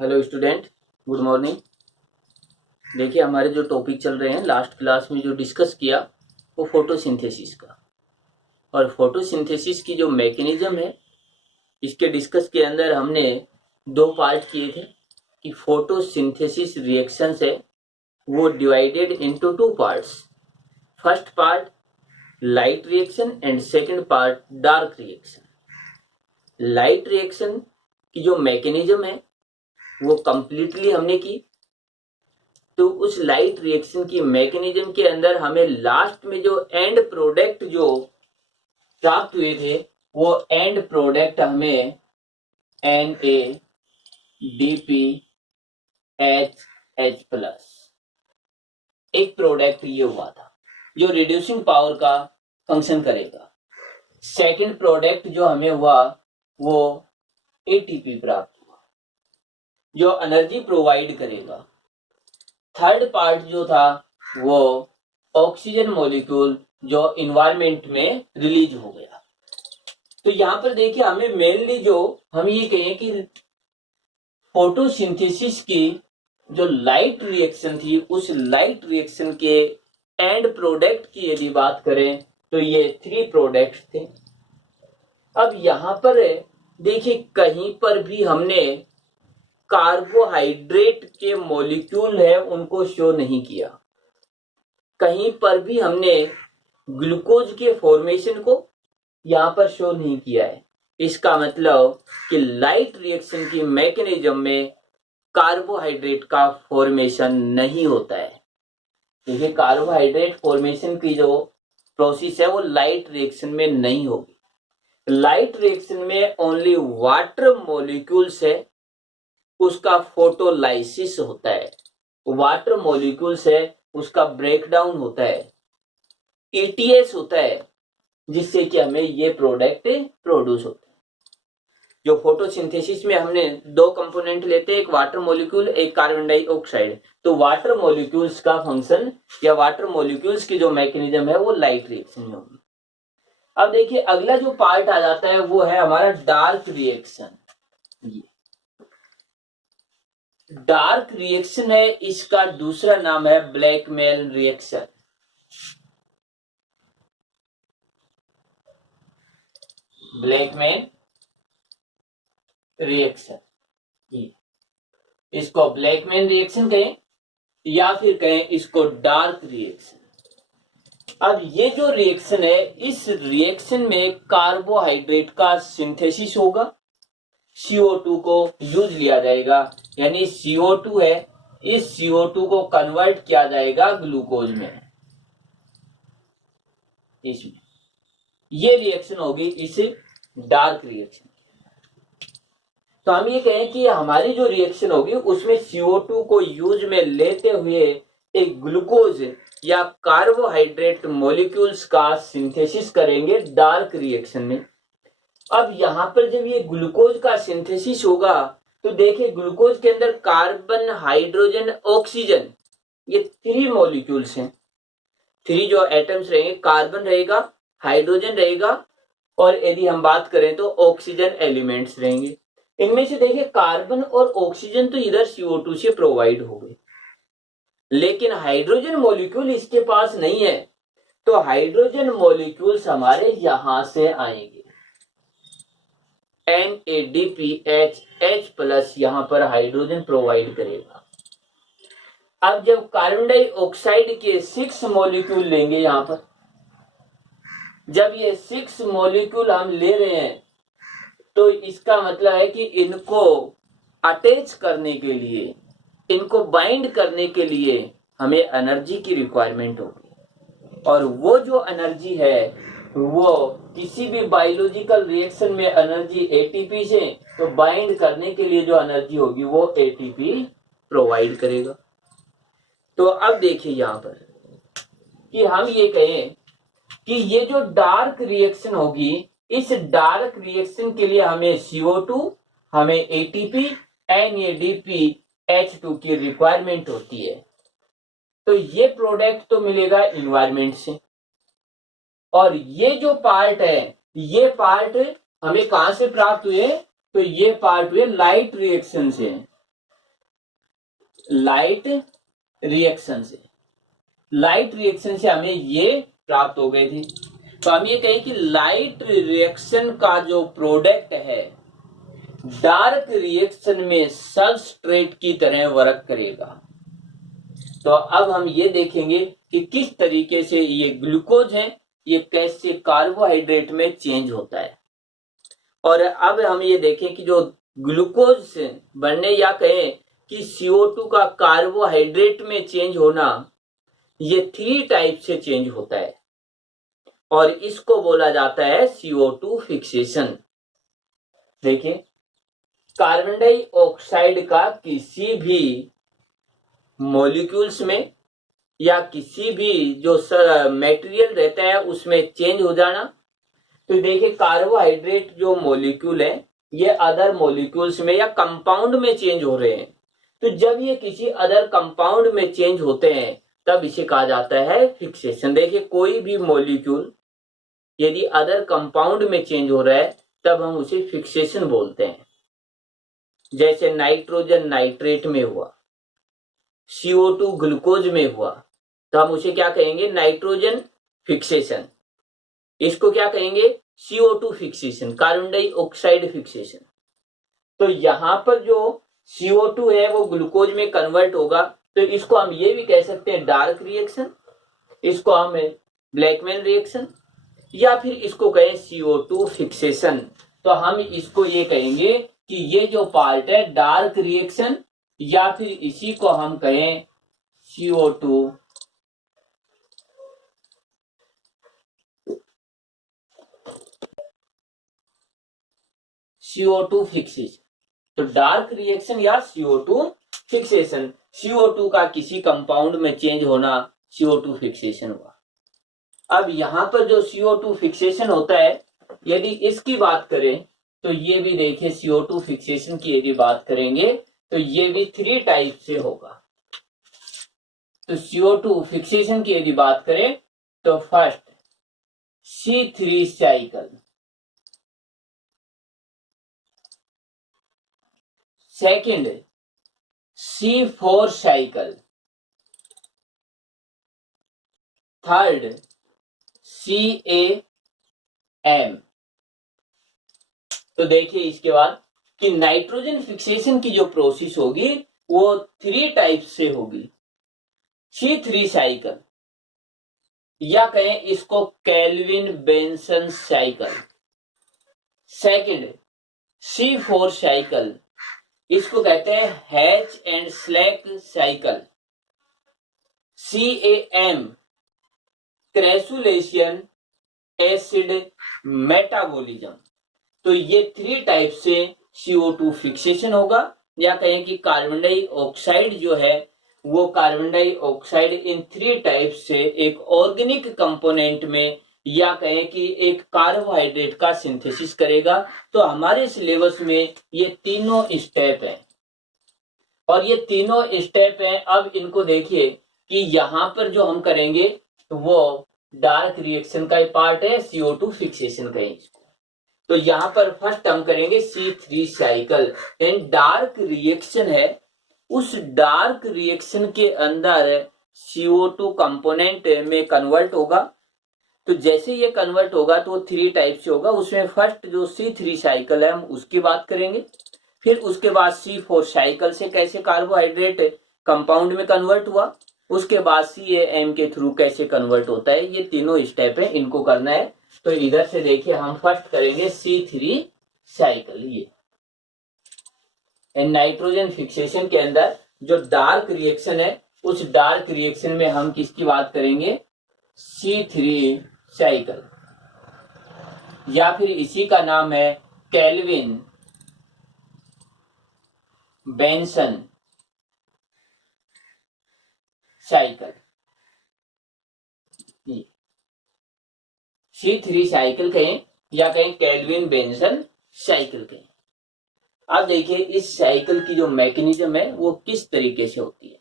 Hello student, good morning. देखिए, हमारे जो टॉपिक चल रहे हैं लास्ट क्लास में जो डिस्कस किया वो फोटोसिंथेसिस का। और फोटोसिंथेसिस की जो मैकेनिज्म है इसके डिस्कस के अंदर हमने दो पार्ट किए थे कि फोटोसिंथेसिस रिएक्शंस है वो divided into two parts. First part light reaction and second part dark reaction. Light reaction की जो मैकेनिज्म है वो कंप्लीटली हमने की। तो उस लाइट रिएक्शन की मैकेनिज्म के अंदर हमें लास्ट में जो एंड प्रोडक्ट जो प्राप्त हुए थे वो एंड प्रोडक्ट हमें NaDPHH+ एक प्रोडक्ट ये हुआ था जो रिड्यूसिंग पावर का फंक्शन करेगा। सेकंड प्रोडक्ट जो हमें हुआ वो ATP प्राप्त हुआ जो एनर्जी प्रोवाइड करेगा। थर्ड पार्ट जो था वो ऑक्सीजन मॉलिक्यूल जो इन्वायरमेंट में रिलीज हो गया। तो यहां पर देखिए, हमें मेनली जो हम ये कहें कि फोटोसिंथेसिस की जो लाइट रिएक्शन थी उस लाइट रिएक्शन के एंड प्रोडक्ट की यदि बात करें तो ये 3 प्रोडक्ट थे। अब यहां पर देखिए, कहीं पर भी हमने कार्बोहाइड्रेट के मॉलिक्यूल है उनको शो नहीं किया। कहीं पर भी हमने ग्लूकोज के फॉर्मेशन को यहां पर शो नहीं किया है। इसका मतलब कि लाइट रिएक्शन की मैकेनिज्म में कार्बोहाइड्रेट का फॉर्मेशन नहीं होता है। देखिए, कार्बोहाइड्रेट फॉर्मेशन की जो प्रोसेस है वो लाइट रिएक्शन में नहीं होगी। लाइट रिएक्शन में ओनली वाटर मॉलिक्यूल्स है उसका फोटोलाइसिस होता है। वाटर मॉलिक्यूल्स है उसका ब्रेकडाउन होता है, ETS होता है, जिससे कि हमें ये प्रोडक्ट प्रोड्यूस होते हैं। जो फोटोसिंथेसिस में हमने दो कंपोनेंट लेते हैं, एक वाटर मॉलिक्यूल एक कार्बन डाइऑक्साइड। तो वाटर मॉलिक्यूल्स का फंक्शन या वाटर मॉलिक्यूल्स की जो मैकेनिज्म है वो लाइट रिएक्शन में होगी। अब देखिए, अगला जो पार्ट आ जाता है वो है हमारा डार्क रिएक्शन। डार्क रिएक्शन है, इसका दूसरा नाम है ब्लैकमेल रिएक्शन। ब्लैकमेल रिएक्शन, इसको ब्लैकमेल रिएक्शन कहें या फिर कहें इसको डार्क रिएक्शन। अब ये जो रिएक्शन है इस रिएक्शन में कार्बोहाइड्रेट का सिंथेसिस होगा, CO2 को यूज लिया जाएगा, यानी CO2 है, इस CO2 को कन्वर्ट किया जाएगा ग्लूकोज में। इसमें ये रिएक्शन होगी इस डार्क रिएक्शन। तो हम ये कहें कि हमारी जो रिएक्शन होगी उसमें CO2 को यूज में लेते हुए एक ग्लूकोज या कार्बोहाइड्रेट मॉलिक्यूल्स का सिंथेसिस करेंगे डार्क रिएक्शन में। अब यहां पर जब ये ग्लूकोज का सिंथेसिस होगा तो देखिए, ग्लूकोज के अंदर कार्बन हाइड्रोजन ऑक्सीजन ये 3 मॉलिक्यूल्स हैं। 3 जो एटम्स रहेंगे, कार्बन रहेगा, हाइड्रोजन रहेगा और यदि हम बात करें तो ऑक्सीजन एलिमेंट्स रहेंगे। इनमें से देखिए, कार्बन और ऑक्सीजन तो इधर CO2 से प्रोवाइड हो गए, लेकिन हाइड्रोजन मॉलिक्यूल इसके पास नहीं है। तो हाइड्रोजन मॉलिक्यूल्स हमारे यहां से आएंगे, NaDPHH+ यहां पर हाइड्रोजन प्रोवाइड करेगा। अब जब कार्बन डाइऑक्साइड के 6 मॉलिक्यूल लेंगे, यहां पर जब ये 6 मॉलिक्यूल हम ले रहे हैं तो इसका मतलब है कि इनको अटैच करने के लिए, इनको बाइंड करने के लिए हमें एनर्जी की रिक्वायरमेंट होगी। और वो जो एनर्जी है वो किसी भी बायोलॉजिकल रिएक्शन में एनर्जी ATP से, तो बाइंड करने के लिए जो एनर्जी होगी वो ATP प्रोवाइड करेगा। तो अब देखिए यहां पर कि हम ये कहें कि ये जो डार्क रिएक्शन होगी, इस डार्क रिएक्शन के लिए हमें CO2, हमें ATP, NaDPH2 की रिक्वायरमेंट होती है। तो ये प्रोडक्ट तो मिलेगा इन्वायरमेंट से, और ये जो पार्ट है ये पार्ट हमें कहां से प्राप्त हुए? तो ये पार्ट हुए लाइट रिएक्शन से। लाइट रिएक्शन से। लाइट रिएक्शन से हमें ये प्राप्त हो गई थी। तो हम ये कहें कि लाइट रिएक्शन का जो प्रोडक्ट है डार्क रिएक्शन में सबस्ट्रेट की तरह वर्क करेगा। तो अब हम ये देखेंगे कि किस तरीके से ये ग्लूकोज है ये कैसे कार्बोहाइड्रेट में चेंज होता है। और अब हम ये देखें कि जो ग्लूकोज से बनने या कहें कि CO2 का कार्बोहाइड्रेट में चेंज होना ये 3 टाइप से चेंज होता है और इसको बोला जाता है CO2 फिक्सेशन। देखिए, कार्बन डाइऑक्साइड का किसी भी मॉलिक्यूल्स में या किसी भी जो मटेरियल रहता है उसमें चेंज हो जाना। तो देखिए, कार्बोहाइड्रेट जो मॉलिक्यूल है ये अदर मॉलिक्यूल्स में या कंपाउंड में चेंज हो रहे हैं। तो जब ये किसी अदर कंपाउंड में चेंज होते हैं तब इसे कहा जाता है फिक्सेशन। देखिए, कोई भी मॉलिक्यूल यदि अदर कंपाउंड में चेंज हो रहा है तब हम उसे फिक्सेशन बोलते हैं। जैसे नाइट्रोजन नाइट्रेट में हुआ, CO2 ग्लूकोज में हुआ, तो हम उसे क्या कहेंगे? Nitrogen fixation. इसको क्या कहेंगे? CO2 fixation, carbon dioxide fixation. तो यहां पर जो CO2 है वो ग्लूकोज में कन्वर्ट होगा, तो इसको हम ये भी कह सकते हैं डार्क रिएक्शन, इसको हम ब्लैकमैन रिएक्शन, या फिर इसको कहें CO2 फिक्सेशन। तो हम इसको ये कहेंगे कि ये जो पार्ट है डार्क रिएक्शन, या फिर इसी को हम कहें CO2 फिक्सेशन। तो डार्क रिएक्शन या CO2 फिक्सेशन, CO2 का किसी कंपाउंड में चेंज होना CO2 फिक्सेशन हुआ। अब यहां पर जो CO2 फिक्सेशन होता है, यदि इसकी बात करें तो ये भी देखिए, CO2 फिक्सेशन की यदि बात करेंगे तो ये भी 3 टाइप से होगा। तो CO2 फिक्सेशन की यदि बात करें तो first C3 cycle, second C4 cycle, third CAM। तो देखिए इसके बाद कि नाइट्रोजन फिक्सेशन की जो प्रोसेस होगी वो 3 टाइप से होगी। C3 साइकिल, या कहें इसको Calvin Benson cycle. Second C4 cycle, इसको कहते हैं Hatch and Slack cycle. CAM crassulacean acid metabolism. तो ये 3 टाइप से CO2 फिक्सेशन होगा, या कहें कि कार्बन डाइऑक्साइड जो है वो कार्बन डाइऑक्साइड इन 3 टाइप से एक ऑर्गेनिक कंपोनेंट में, या कहें कि एक कार्बोहाइड्रेट का सिंथेसिस करेगा। तो हमारे सिलेबस में ये तीनों स्टेप हैं, और ये तीनों स्टेप हैं। अब इनको देखिए कि यहां पर जो हम करेंगे वो डार्क रिएक्शन का पार्ट है, CO2 फिक्सेशन का ही। तो यहां पर फर्स्ट हम करेंगे C3 cycle. And dark reaction है, उस डार्क रिएक्शन के अंदर CO2 कंपोनेंट में कन्वर्ट होगा। तो जैसे ये कन्वर्ट होगा तो 3 टाइप से होगा। उसमें फर्स्ट जो C3 साइकिल है हम उसकी बात करेंगे, फिर उसके बाद C4 साइकिल से कैसे कार्बोहाइड्रेट कंपाउंड में कन्वर्ट हुआ, उसके बाद CAM के थ्रू कैसे कन्वर्ट होता है। ये तीनों स्टेप है, इनको करना है। तो इधर से देखिए हम फर्स्ट करेंगे C3 साइकिल। ये नाइट्रोजन फिक्सेशन के अंदर जो डार्क रिएक्शन है, उस डार्क रिएक्शन में हम किसकी बात करेंगे? C3 साइकिल, या फिर इसी का नाम है kelvin Benson cycle. C3 cycle कहें या कहें केल्विन बेंसन साइकिल कहें। अब देखिए इस साइकिल की जो मैकेनिज्म है वो किस तरीके से होती है।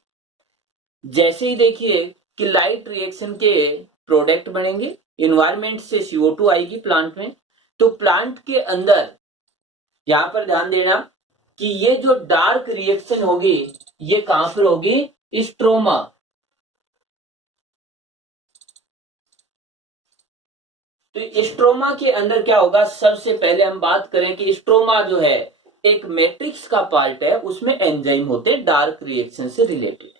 जैसे ही देखिए कि लाइट रिएक्शन के प्रोडक्ट बनेंगे, इन्वायरमेंट से CO2 आएगी प्लांट में, तो प्लांट के अंदर यहां पर ध्यान देना कि ये जो डार्क रिएक्शन होगी ये कहां पर होगी? स्ट्रोमा। तो स्ट्रोमा के अंदर क्या होगा? सबसे पहले हम बात करें कि स्ट्रोमा जो है एक मैट्रिक्स का पार्ट है, उसमें एंजाइम होते हैं डार्क रिएक्शन से रिलेटेड।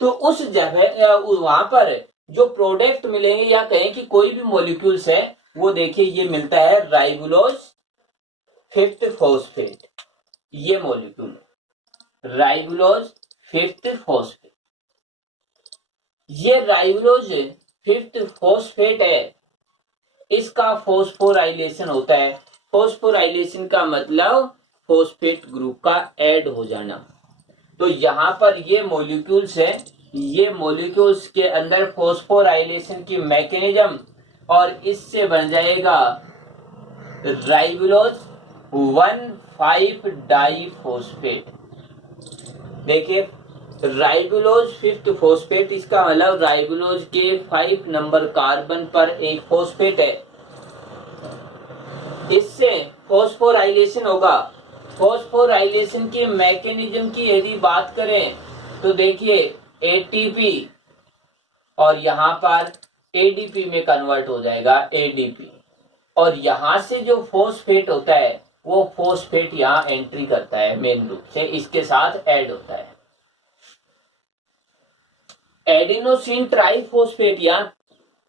तो उस जगह वहां पर जो प्रोडक्ट मिलेंगे या कहें कि कोई भी मॉलिक्यूल्स है, वो देखिए ये मिलता है राइबोलोज 5th फॉस्फेट। ये मॉलिक्यूल राइबोलोज 5th फॉस्फेट, ये राइबोलोज 5th फॉस्फेट है, इसका फॉस्फोराइलेशन होता है। फॉस्फोराइलेशन का मतलब फॉस्फेट ग्रुप का ऐड हो जाना। तो यहां पर ये मॉलिक्यूल्स है, ये मॉलिक्यूल्स के अंदर फॉस्फोराइलेशन की मैकेनिज्म, और इससे बन जाएगा राइबोलोज 1,5 डाइफॉस्फेट। देखिए राइबोलोज 5th फॉस्फेट, इसका मतलब राइबोलोज के 5 नंबर कार्बन पर एक फॉस्फेट है, इससे फॉस्फोराइलेशन होगा। फॉस्फोराइलेशन की मैकेनिज्म की यदि बात करें तो देखिए एटीपी और यहां पर एडीपी में कन्वर्ट हो जाएगा एडीपी, और यहां से जो फॉस्फेट होता है वो फॉस्फेट यहां एंट्री करता है, मेन रूप से इसके साथ ऐड होता है। एडिनोसिन ट्राइफॉस्फेट या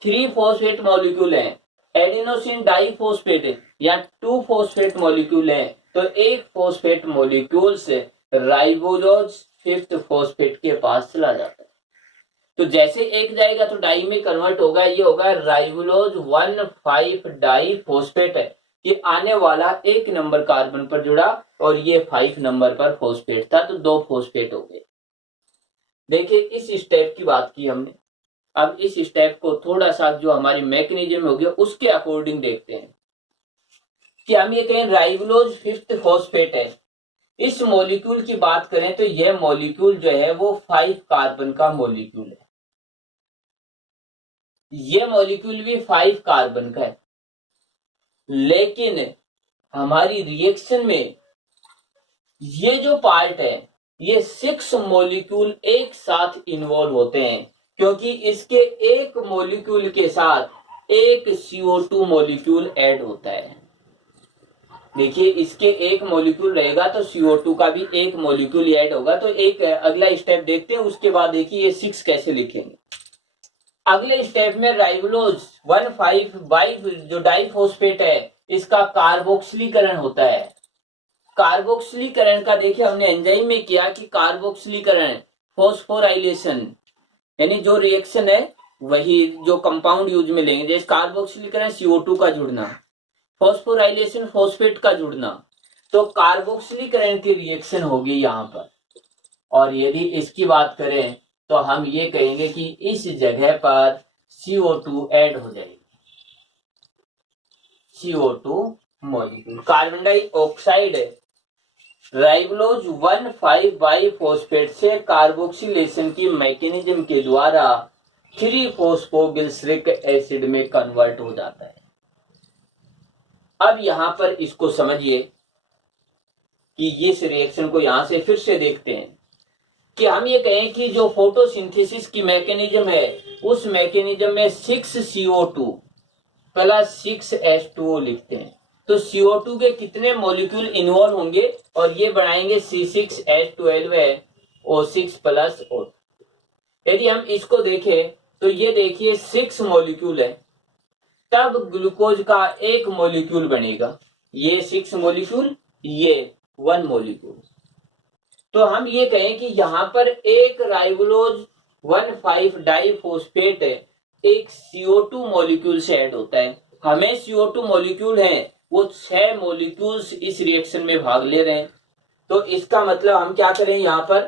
3 फॉस्फेट मॉलिक्यूल है, एडिनोसिन डाइफॉस्फेट या 2 फॉस्फेट मॉलिक्यूल है। तो एक फॉस्फेट मॉलिक्यूल से राइबोलोज 5th फॉस्फेट के पास चला जाता है। तो जैसे एक जाएगा तो डाई में कन्वर्ट होगा, ये होगा राइबोलोज 1,5 डाइफॉस्फेट है। ये आने वाला 1 नंबर कार्बन पर जुड़ा और ये 5 नंबर पर फॉस्फेट था, तो 2 फॉस्फेट हो गए। देखिए इस स्टेप की बात की हमने, अब इस स्टेप को थोड़ा सा जो हमारी मैकेनिज्म हो गया उसके अकॉर्डिंग देखते हैं कि हम ये कहें राइबोलोज 5th फॉस्फेट है। इस मॉलिक्यूल की बात करें तो यह मॉलिक्यूल जो है वो 5 कार्बन का मॉलिक्यूल है, ये मॉलिक्यूल भी 5 कार्बन का है, लेकिन हमारी रिएक्शन में ये जो पार्ट है ये 6 मॉलिक्यूल एक साथ इन्वॉल्व होते हैं, क्योंकि इसके एक मॉलिक्यूल के साथ एक CO2 मॉलिक्यूल ऐड होता है। देखिए इसके एक मॉलिक्यूल रहेगा तो CO2 का भी एक मॉलिक्यूल ऐड होगा। तो एक अगला स्टेप देखते हैं, उसके बाद देखिए ये 6 कैसे लिखेंगे। अगले स्टेप में राइबोलोज 1,5 बाई जो डाइफॉस्फेट है इसका कार्बोक्सिलीकरण होता है। कार्बोक्सिलीकरण का देखिए हमने एंजाइम में किया कि कार्बोक्सिलीकरण फॉस्फोराइलेशन, यानी जो रिएक्शन है वही जो कंपाउंड यूज में लेंगे, जैसे कार्बोक्सिलीकरण CO2 का जुड़ना, फॉस्फोराइलेशन फॉस्फेट का जुड़ना, तो कार्बोक्सिलीकरण की रिएक्शन होगी यहां पर। और यदि इसकी बात करें तो हम ये कहेंगे कि इस जगह पर CO2 ऐड हो जाएगी, CO2 molecule. Carbon dioxide राइबोलोज 1,5 biphosphate से कार्बोक्सिलेशन की मैकेनिज्म के द्वारा 3 फॉस्फोग्लिसरिक एसिड में कन्वर्ट हो जाता है। अब यहां पर इसको समझिए कि इस रिएक्शन को यहां से फिर से देखते हैं कि हम ये कहें कि जो फोटोसिंथेसिस की मैकेनिज्म है उस मैकेनिज्म में 6 CO2 प्लस 6 H2O लिखते हैं। तो CO2 के कितने मॉलिक्यूल इन्वॉल्व होंगे और ये बनाएंगे C6H12O6 प्लस O। यदि हम इसको देखें तो ये देखिए 6 मॉलिक्यूल है, तब ग्लूकोज का एक मॉलिक्यूल बनेगा, ये 6 मॉलिक्यूल, ये 1 मॉलिक्यूल। तो हम ये कहें कि यहां पर एक राइबोलोज 1,5 डाइफॉस्फेट है, एक CO2 मॉलिक्यूल से ऐड होता है। हमें CO2 मॉलिक्यूल है वो 6 मॉलिक्यूल्स इस रिएक्शन में भाग ले रहे हैं। तो इसका मतलब हम क्या करें यहां पर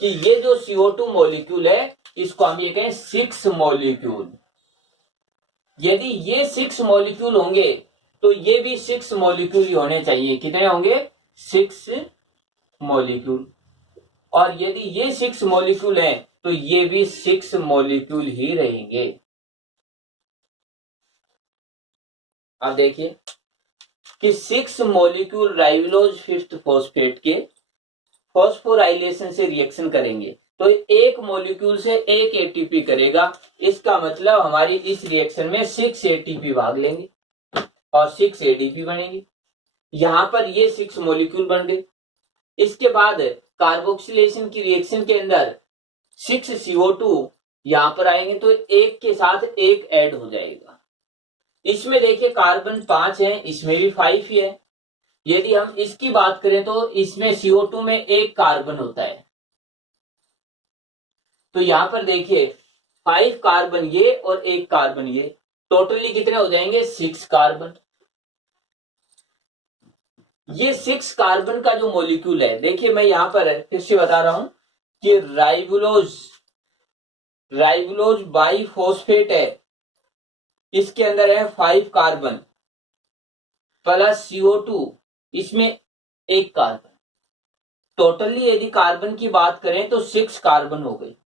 कि ये जो CO2 मॉलिक्यूल है इसको हम ये कहें 6 मॉलिक्यूल। यदि ये 6 मॉलिक्यूल होंगे तो ये भी 6 मॉलिक्यूल ही होने चाहिए। कितने होंगे? 6 मॉलिक्यूल। और यदि ये 6 मॉलिक्यूल हैं तो ये भी 6 मॉलिक्यूल ही रहेंगे। अब देखिए कि 6 मॉलिक्यूल राइबोलोज 5th फॉस्फेट के फॉस्फोराइलेशन से रिएक्शन करेंगे तो एक मॉलिक्यूल से एक एटीपी करेगा। इसका मतलब हमारी इस रिएक्शन में 6 एटीपी भाग लेंगे और 6 एडीपी बनेंगे। यहां पर ये 6 मॉलिक्यूल बन गए। इसके बाद कार्बोक्सिलेशन की रिएक्शन के अंदर 6 CO2 यहां पर आएंगे तो एक के साथ एक ऐड हो जाएगा। इसमें देखिए कार्बन 5 है, इसमें भी 5 ही है। यदि हम इसकी बात करें तो इसमें CO2 में एक कार्बन होता है। तो यहां पर देखिए 5 कार्बन ये और एक कार्बन ये, टोटली कितने हो जाएंगे 6 कार्बन। ये 6 कार्बन का जो मॉलिक्यूल है, देखिए मैं यहां पर फिर से बता रहा हूं कि राइबुलोज बाइफॉस्फेट है, इसके अंदर है 5 कार्बन प्लस CO2, इसमें एक कार्बन। टोटली यदि कार्बन की बात करें तो 6 कार्बन हो गई।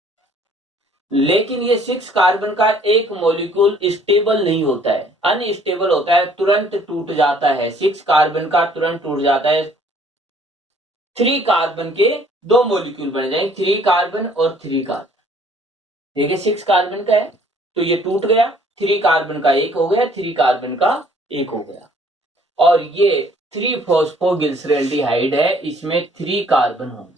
लेकिन ये 6 कार्बन का एक मॉलिक्यूल स्टेबल नहीं होता है, अनस्टेबल होता है, तुरंत टूट जाता है। 6 कार्बन का तुरंत टूट जाता है। 3 कार्बन के 2 मॉलिक्यूल बन जाएंगे, 3 कार्बन और 3 कार्बन। देखिए 6 कार्बन का है तो ये टूट गया, 3 कार्बन का एक हो गया, 3 कार्बन का एक हो गया। और ये 3 फॉस्फोग्लिसरैल्डिहाइड है, इसमें 3 कार्बन होंगे।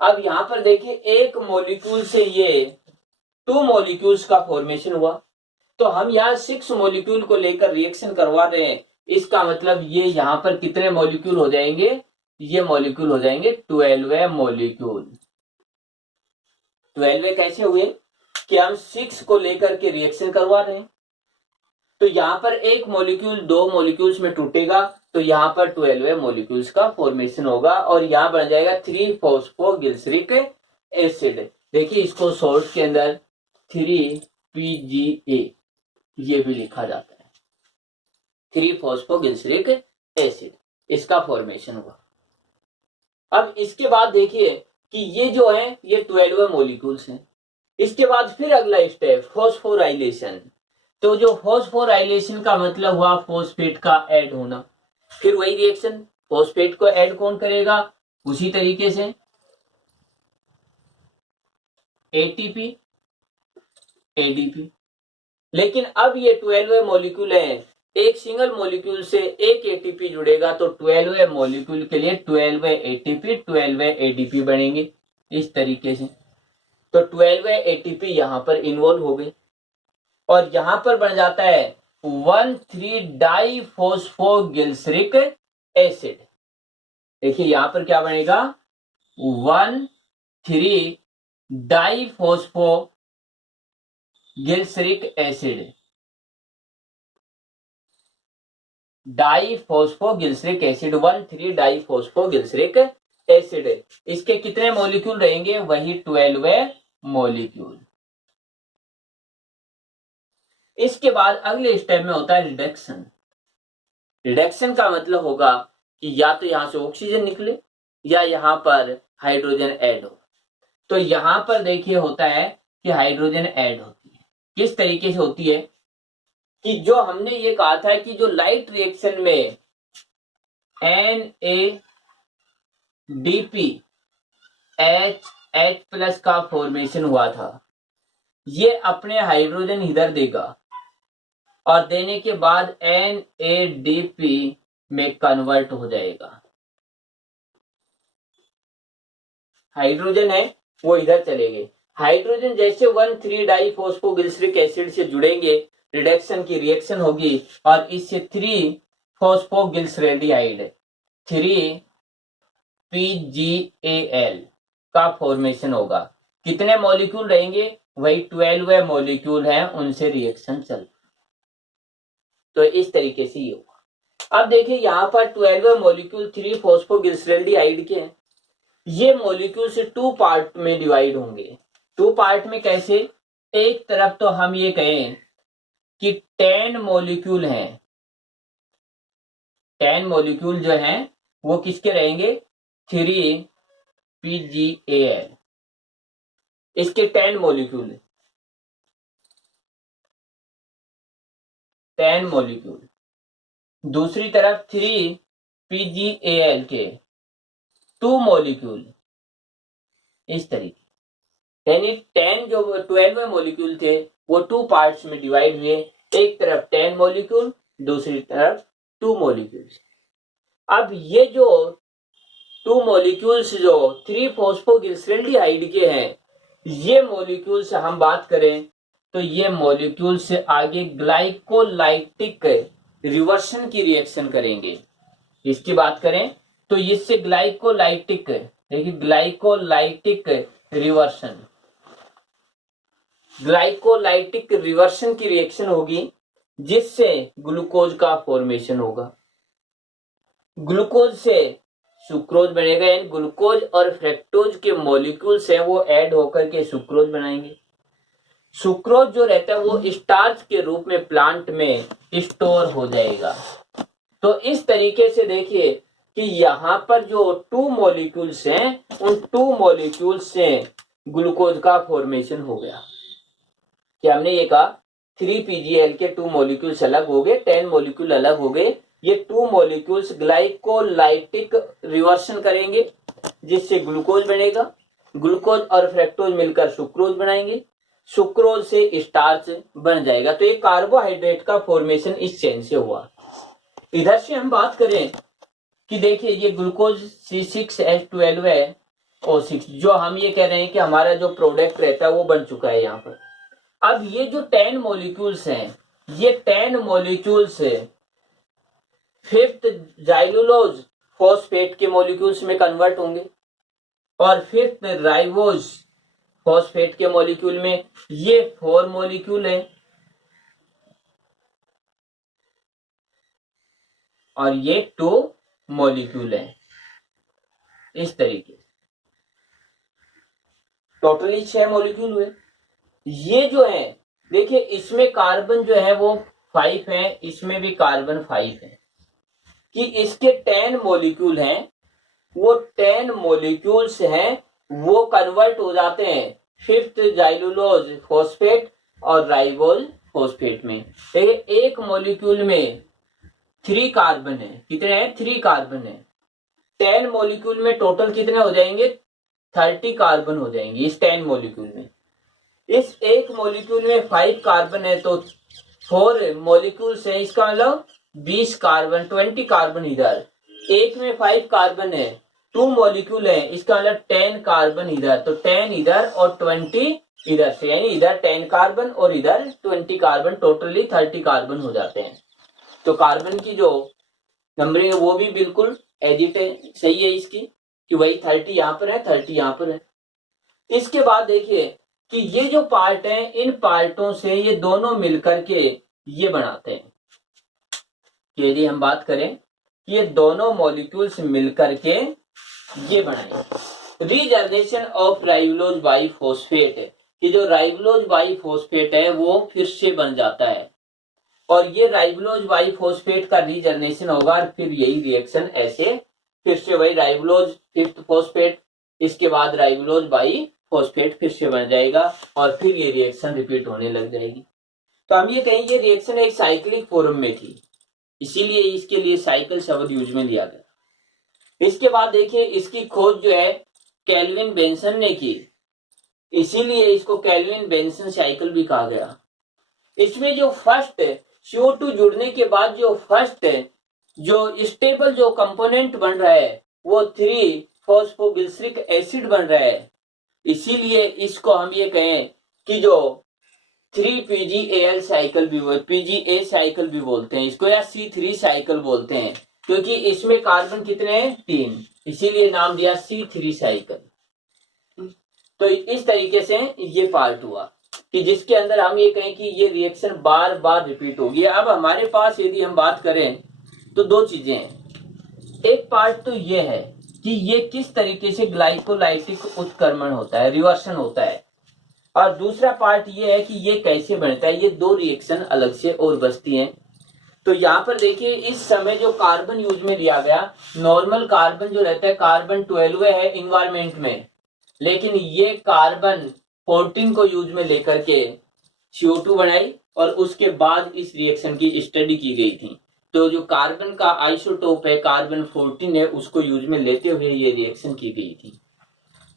अब यहां पर देखिए एक मॉलिक्यूल से ये 2 मॉलिक्यूल्स का फॉर्मेशन हुआ, तो हम यहाँ 6 मॉलिक्यूल को लेकर रिएक्शन करवा रहे हैं। इसका मतलब ये यहां पर कितने मॉलिक्यूल हो जाएंगे, ये मॉलिक्यूल हो जाएंगे 12 मॉलिक्यूल। 12 कैसे हुए कि हम 6 को लेकर के रिएक्शन करवा रहे हैं। तो यहां पर एक मॉलिक्यूल 2 मॉलिक्यूल्स में टूटेगा तो यहां पर 12 मॉलिक्यूल्स का फॉर्मेशन होगा और यहां बन जाएगा 3 फॉस्फोग्लिसरिक एसिड। देखिए इसको शॉर्ट के अंदर 3PGA ये भी लिखा जाता है, 3 फॉस्फोग्लिसरिक एसिड, इसका फॉर्मेशन हुआ। अब इसके बाद देखिए कि ये जो है ये 12 मॉलिक्यूल्स हैं। इसके बाद फिर अगला स्टेप फॉस्फोराइलेशन। तो जो फॉस्फोराइलेशन का मतलब हुआ फॉस्फेट का ऐड होना। फिर वही रिएक्शन, फॉस्फेट को ऐड कौन करेगा, उसी तरीके से एटीपी एडीपी। लेकिन अब ये 12 मॉलिक्यूल है, एक सिंगल मॉलिक्यूल से एक एटीपी जुड़ेगा तो 12 मॉलिक्यूल के लिए 12 एटीपी 12 एडीपी बनेंगे इस तरीके से। तो 12 एटीपी यहां पर इन्वॉल्व हो गए और यहां पर बन जाता है 1,3-डाइफॉस्फोग्लिसरिक एसिड। देखिए यहां पर क्या बनेगा 1,3-डाइफॉस्फोग्लिसरिक एसिड, डाइफॉस्फोग्लिसरिक एसिड 1,3-डाइफॉस्फोग्लिसरिक एसिड। इसके कितने मॉलिक्यूल रहेंगे, वही 12 मॉलिक्यूल। इसके बाद अगले स्टेप में होता है रिडक्शन। रिडक्शन का मतलब होगा कि या तो यहां से ऑक्सीजन निकले या यहां पर हाइड्रोजन ऐड हो। तो यहां पर देखिए होता है कि हाइड्रोजन ऐड होती है। किस तरीके से होती है कि जो हमने ये कहा था कि जो लाइट रिएक्शन में NADPH+ का फॉर्मेशन हुआ था, ये अपने हाइड्रोजन इधर देगा और देने के बाद NADP में कन्वर्ट हो जाएगा। हाइड्रोजन है वो इधर चलेंगे, हाइड्रोजन जैसे 1,3-डाइफॉस्फोग्लिसरिक एसिड से जुड़ेंगे, रिडक्शन की रिएक्शन होगी और इससे 3 फॉस्फोग्लिसरैल्डिहाइड 3PGAL का फॉर्मेशन होगा। कितने मॉलिक्यूल रहेंगे, वही 12 मॉलिक्यूल हैं, उनसे रिएक्शन चल। तो इस तरीके से ये होगा। अब देखिए यहां पर 12 मॉलिक्यूल 3 फॉस्फोग्लिसरैल्डिहाइड के हैं। ये मॉलिक्यूल से 2 पार्ट में डिवाइड होंगे। 2 पार्ट में कैसे, एक तरफ तो हम ये कहें कि 10 मॉलिक्यूल हैं, 10 मॉलिक्यूल जो हैं वो किसके रहेंगे 3PGAL, इसके 10 मॉलिक्यूल, 10 मॉलिक्यूल। दूसरी तरफ 3 PgAl के 2 मॉलिक्यूल इस तरीके, यानी 10 जो 12 मॉलिक्यूल थे वो 2 पार्ट्स में डिवाइड हुए, एक तरफ 10 मॉलिक्यूल, दूसरी तरफ 2 मॉलिक्यूल्स। अब ये जो 2 मॉलिक्यूल्स जो 3-फॉस्फोग्लिसरॉल्डिहाइड के हैं, ये मॉलिक्यूल से हम बात करें तो ये मॉलिक्यूल से आगे ग्लाइकोलाइटिक रिवर्सन की रिएक्शन करेंगे। इसकी बात करें तो इससे ग्लाइकोलाइटिक, देखिए ग्लाइकोलाइटिक रिवर्सन की रिएक्शन होगी, जिससे ग्लूकोज का फॉर्मेशन होगा। ग्लूकोज से सुक्रोज बनेगा, यानी ग्लूकोज और फ्रक्टोज के मॉलिक्यूल्स हैं वो ऐड होकर के सुक्रोज बनाएंगे। सुक्रोज जो रहता है वो स्टार्च के रूप में प्लांट में स्टोर हो जाएगा। तो इस तरीके से देखिए कि यहाँ पर जो 2 मॉलिक्यूल्स हैं, उन 2 मॉलिक्यूल्स से ग्लूकोज का फॉर्मेशन हो गया। क्या हमने ये कहा 3PgAl के 2 मॉलिक्यूल्स अलग हो गए, 10 मॉलिक्यूल अलग हो गए। ये 2 मॉलिक्यूल्स ग्लाइकोलाइटिक रिवर्सन करेंगे, जिससे ग्लूकोज बनेगा। ग्लूकोज और फ्रक्टोज मिलकर सुक्रोज बनाएंगे, सुक्रोज से स्टार्च बन जाएगा। तो ये कार्बोहाइड्रेट का फॉर्मेशन इस चेन से हुआ। इधर से हम बात करें कि देखिए ये ग्लूकोज C6H12 है O6, जो हम ये कह रहे हैं कि हमारा जो प्रोडक्ट रहता है वो बन चुका है यहाँ पर। अब ये जो 10 मॉलिक्यूल्स हैं, ये 10 मॉलिक्यूल्स 5th जाइलुलोज फॉस्फेट के मॉलिक्यूल्स में कन्वर्ट होंगे और 5th राइबोज फॉस्फेट के मॉलिक्यूल में। ये 4 मॉलिक्यूल है और ये 2 मॉलिक्यूल है। इस तरीके टोटली 6 मॉलिक्यूल हुए। ये जो है देखिए इसमें कार्बन जो है वो 5 है, इसमें भी कार्बन 5 है, कि इसके 10 मॉलिक्यूल हैं, वो 10 मॉलिक्यूल्स हैं वो कन्वर्ट हो जाते हैं 5th जाइलुलोज फॉस्फेट और राइबोज फॉस्फेट में। देखिए एक मॉलिक्यूल में 3 कार्बन है, कितने हैं 3 कार्बन है। 10 मॉलिक्यूल में टोटल कितने हो जाएंगे 30 कार्बन हो जाएंगे इस 10 मॉलिक्यूल में। इस एक मॉलिक्यूल में 5 कार्बन है तो 4 मॉलिक्यूल्स है, इसका मतलब 20 कार्बन, 20 कार्बन इधर। एक में 5 कार्बन है, 2 मॉलिक्यूल है, इसका मतलब 10 कार्बन इधर, तो 10 इधर और 20 इधर से, यानी इधर 10 कार्बन और इधर 20 कार्बन, टोटली 30 कार्बन हो जाते हैं। तो कार्बन की जो नंबरिंग है वो भी बिल्कुल एडिट है, सही है इसकी, कि वही 30 यहाँ पर है, 30 यहाँ पर है। इसके बाद देखिए कि ये जो पार्ट है, इन पार्टों से ये दोनों मिलकर के ये बनाते हैं। यदि हम बात करें कि ये दोनों मॉलिक्यूल्स मिलकर के ये बनाएंगे रीजनरेशन ऑफ राइबोलोज बाइफॉस्फेट, कि जो राइबोलोज बाइफॉस्फेट है वो फिर से बन जाता है और ये राइबोलोज बाइफॉस्फेट का रीजनरेशन होगा और फिर यही रिएक्शन ऐसे फिर से वही राइबोलोज 5th फॉस्फेट, इसके बाद राइबोलोज बाइफॉस्फेट फिर से बन जाएगा और फिर ये रिएक्शन रिपीट होने लग जाएगी। तो हम ये कहेंगे रिएक्शन एक साइक्लिक फॉर्म में थी, इसीलिए इसके लिए साइकिल शब्द यूज में लिया गया। इसके बाद देखिए इसकी खोज जो है केल्विन बेंसन ने की, इसीलिए इसको केल्विन बेंसन साइकिल भी कहा गया। इसमें जो फर्स्ट CO2 जुड़ने के बाद जो फर्स्ट जो स्टेबल जो कंपोनेंट बन रहा है वो 3-फॉस्फोग्लिसरिक एसिड बन रहा है, इसीलिए इसको हम ये कहें कि जो 3PgAl साइकिल भी PGA साइकिल भी बोलते हैं इसको, या C3 साइकिल बोलते हैं, क्योंकि इसमें कार्बन कितने हैं 3, इसीलिए नाम दिया C3 साइकिल। तो इस तरीके से ये पार्ट हुआ कि जिसके अंदर हम ये कहें कि ये रिएक्शन बार बार रिपीट होगी। अब हमारे पास यदि हम बात करें तो 2 चीजें हैं। एक पार्ट तो ये है कि ये किस तरीके से ग्लाइकोलाइटिक उत्क्रमण होता है, रिवर्सन होता है, और दूसरा पार्ट ये है कि ये कैसे बनता है। ये 2 रिएक्शन अलग से और बचती हैं। तो यहाँ पर देखिए इस समय जो कार्बन यूज में लिया गया, नॉर्मल कार्बन जो रहता है कार्बन 12 है इन्वायरमेंट में, लेकिन ये कार्बन 14 को यूज में लेकर के CO2 बनाई और उसके बाद इस रिएक्शन की स्टडी की गई थी। तो जो कार्बन का आइसोटोप है कार्बन 14 है उसको यूज में लेते हुए ये रिएक्शन की गई थी।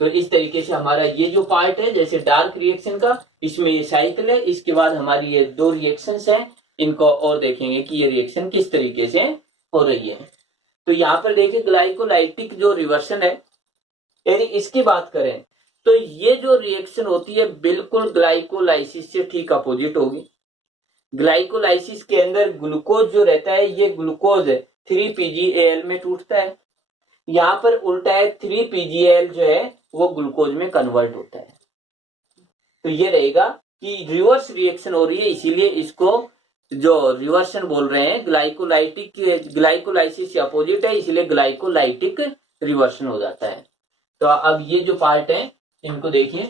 तो इस तरीके से हमारा ये जो पार्ट है जैसे डार्क रिएक्शन का, इसमें ये साइकिल है, इसके बाद हमारी ये दो रिएक्शंस हैं, इनको और देखेंगे कि ये रिएक्शन किस तरीके से हो रही है। तो यहाँ पर देखिए ग्लाइकोलाइटिक जो रिवर्सन है, यदि इसकी बात करें तो ये जो रिएक्शन होती है बिल्कुल ग्लाइकोलाइसिस से ठीक अपोजिट होगी। ग्लाइकोलाइसिस के अंदर ग्लूकोज जो रहता है ये ग्लूकोज 3PgAl में टूटता है, यहाँ पर उल्टा है 3PgAl जो है वो ग्लूकोज में कन्वर्ट होता है। तो ये रहेगा कि रिवर्स रिएक्शन हो रही है, इसीलिए इसको जो रिवर्सन बोल रहे हैं ग्लाइकोलाइटिक, ग्लाइकोलाइसिस से अपोजिट है इसलिए ग्लाइकोलाइटिक रिवर्सन हो जाता है। तो अब ये जो पार्ट है इनको देखिए,